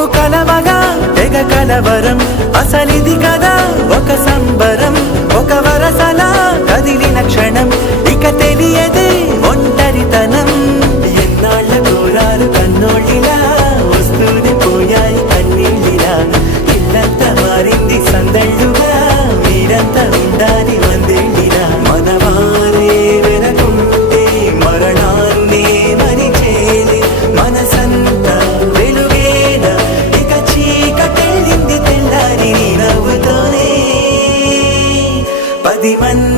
పొంగు కలవగా తెగ కలవరం అసలిది కదా ఒక సంబరం ఒక వరసలా కదిలిన క్షణం ఇక తెలియదే ఒంటరితనం ఎన్నాళ్ళ దూరాలు కన్నోళ్ళిలా వస్తూనే పోయాయి కన్నీళ్ళిలా ఇల్లంతా మారింది సందళ్ళ കരിമൻ